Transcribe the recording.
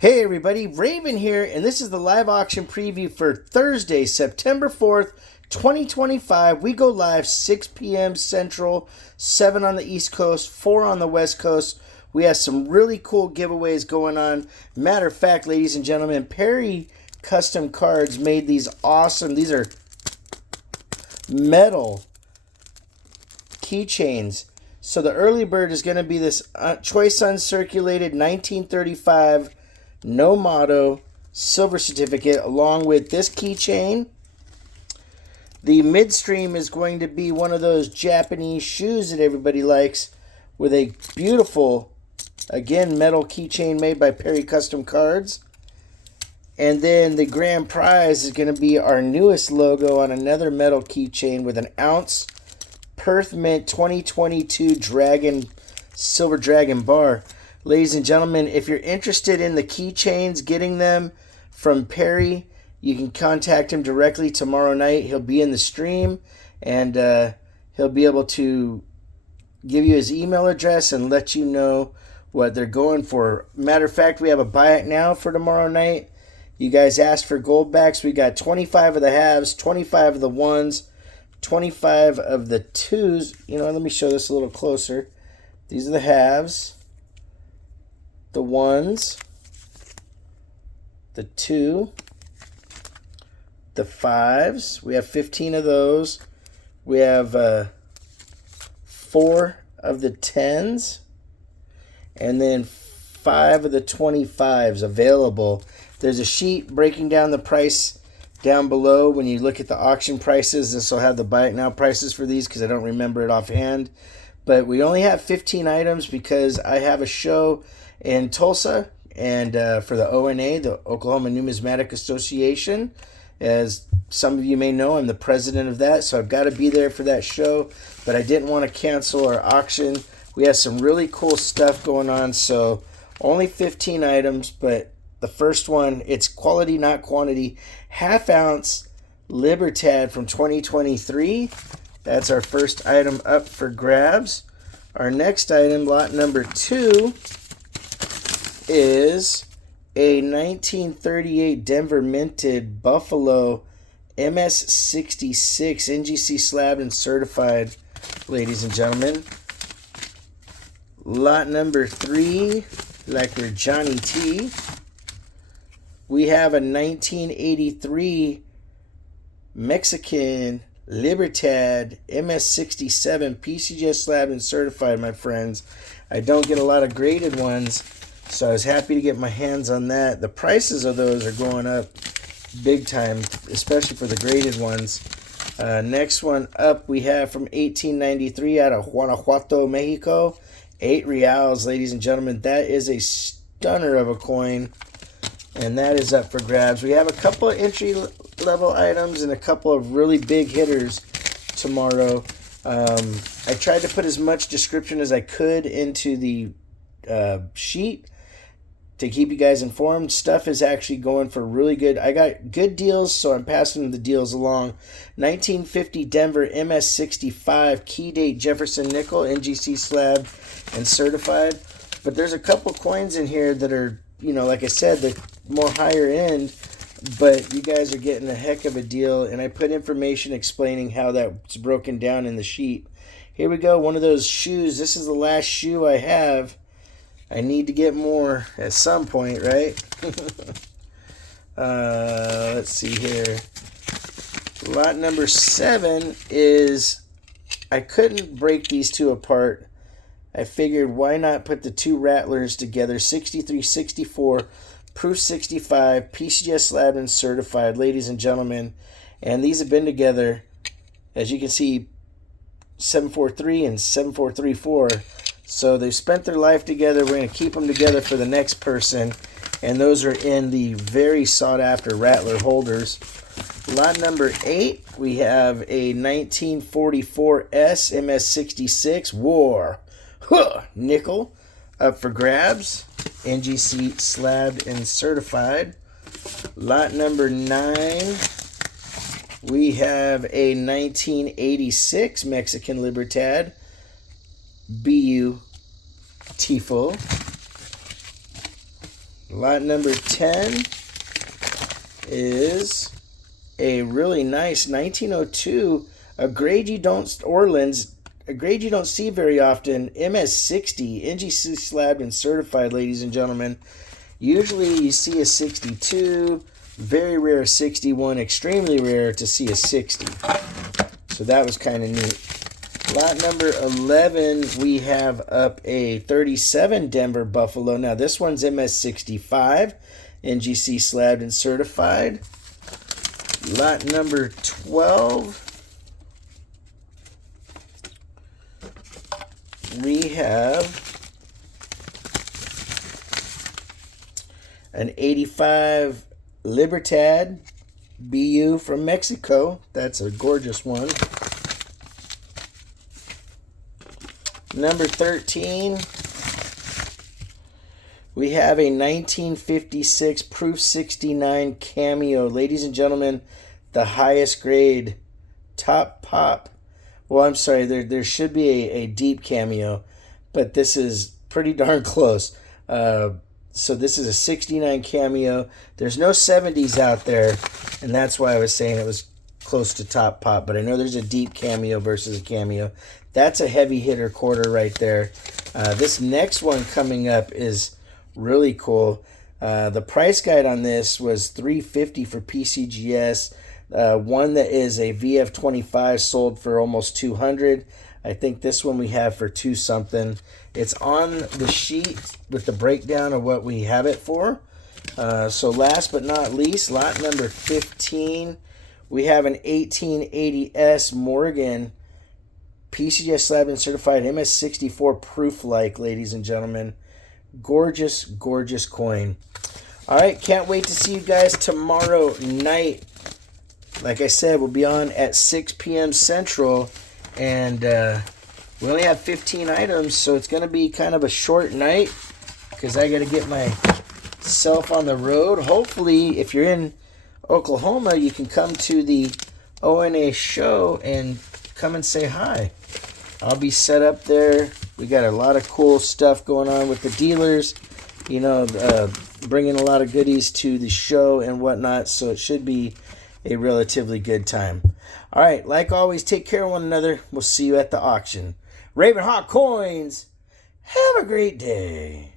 Hey everybody, Raven here, and this is the live auction preview for Thursday, September 4th, 2025. We go live 6 p.m. Central, 7 on the East Coast, 4 on the West Coast. We have some really cool giveaways going on. Matter of fact, ladies and gentlemen, Perry Custom Cards made these awesome, these are metal keychains. So the early bird is going to be this Choice Uncirculated 1935 no motto silver certificate along with this keychain. The midstream is going to be one of those Japanese shoes that everybody likes with a beautiful, again, metal keychain made by Perry Custom Cards. And then the grand prize is going to be our newest logo on another metal keychain with an ounce Perth Mint 2022 Silver Dragon Bar. Ladies and gentlemen, if you're interested in the keychains, getting them from Perry, you can contact him directly tomorrow night. He'll be in the stream, and he'll be able to give you his email address and let you know what they're going for. Matter of fact, we have a buy it now for tomorrow night. You guys asked for gold backs. We got 25 of the halves, 25 of the ones, 25 of the twos. You know, let me show this a little closer. These are the halves, the ones, the two, the fives. We have 15 of those. We have 4 of the 10s, and then 5 of the 25s available. There's a sheet breaking down the price down below. When you look at the auction prices, this will have the buy it now prices for these because I don't remember it offhand. But we only have 15 items because I have a show in Tulsa, and for the ONA, the Oklahoma Numismatic Association. As some of you may know, I'm the president of that, so I've got to be there for that show, but I didn't want to cancel our auction. We have some really cool stuff going on, so only 15 items, but the first one, it's quality, not quantity. Half ounce Libertad from 2023. That's our first item up for grabs. Our next item, lot number 2, is a 1938 Denver minted Buffalo MS66 NGC slabbed and certified, ladies and gentlemen. Lot number 3, like we're Johnny T. We have a 1983 Mexican Libertad MS67 PCGS slabbed and certified, my friends. I don't get a lot of graded ones, so I was happy to get my hands on that. The prices of those are going up big time, especially for the graded ones. Next one up we have from 1893 out of Guanajuato, Mexico. 8 reals, ladies and gentlemen. That is a stunner of a coin, and that is up for grabs. We have a couple of entry-level items and a couple of really big hitters tomorrow. I tried to put as much description as I could into the sheet to keep you guys informed. Stuff is actually going for really good. I got good deals, so I'm passing the deals along. 1950 Denver MS65 key date Jefferson nickel NGC slab and certified. But there's a couple coins in here that are, you know, like I said, they're more higher end, but you guys are getting a heck of a deal, and I put information explaining how that's broken down in the sheet. Here we go, one of those shoes. This is the last shoe I have. I need to get more at some point, right? Let's see here. Lot number 7 is, I couldn't break these two apart. I figured why not put the two rattlers together. 6364, proof 65, PCGS slabbed and certified, ladies and gentlemen. And these have been together, as you can see, 743 and 7434. So they've spent their life together. We're going to keep them together for the next person. And those are in the very sought-after Rattler holders. Lot number 8, we have a 1944 S MS66 War nickel up for grabs. NGC slabbed and certified. Lot number 9, we have a 1986 Mexican Libertad beautiful. Lot number 10 is a really nice 1902, a grade you don't, Orleans, a grade you don't see very often, MS60, NGC slabbed and certified, ladies and gentlemen. Usually you see a 62, very rare 61, extremely rare to see a 60. So that was kind of neat. Lot number 11, we have up a 37 Denver Buffalo. Now this one's MS65, NGC slabbed and certified. Lot number 12, we have an 85 Libertad BU from Mexico. That's a gorgeous one. Number 13, we have a 1956 Proof 69 Cameo. Ladies and gentlemen, the highest grade top pop. Well, I'm sorry, there should be a deep Cameo, but this is pretty darn close. So this is a 69 Cameo. There's no 70s out there, and that's why I was saying it was close to top pop, but I know there's a deep Cameo versus a Cameo. That's a heavy hitter quarter right there. This next one coming up is really cool. The price guide on this was $350 for PCGS. One that is a VF25 sold for almost $200. I think this one we have for $2 something. It's on the sheet with the breakdown of what we have it for. So last but not least, lot number 15, we have an 1880S Morgan PCGS slab and certified MS64 proof like, ladies and gentlemen. Gorgeous, gorgeous coin. All right, can't wait to see you guys tomorrow night. Like I said, we'll be on at 6 p.m. Central, and we only have 15 items, so it's going to be kind of a short night because I got to get myself on the road. Hopefully, if you're in Oklahoma, you can come to the ONA show and come and say hi. I'll be set up there. We got a lot of cool stuff going on with the dealers, you know, bringing a lot of goodies to the show and whatnot, so it should be a relatively good time. All right, like always, take care of one another. We'll see you at the auction. Ravenhawk Coins, have a great day.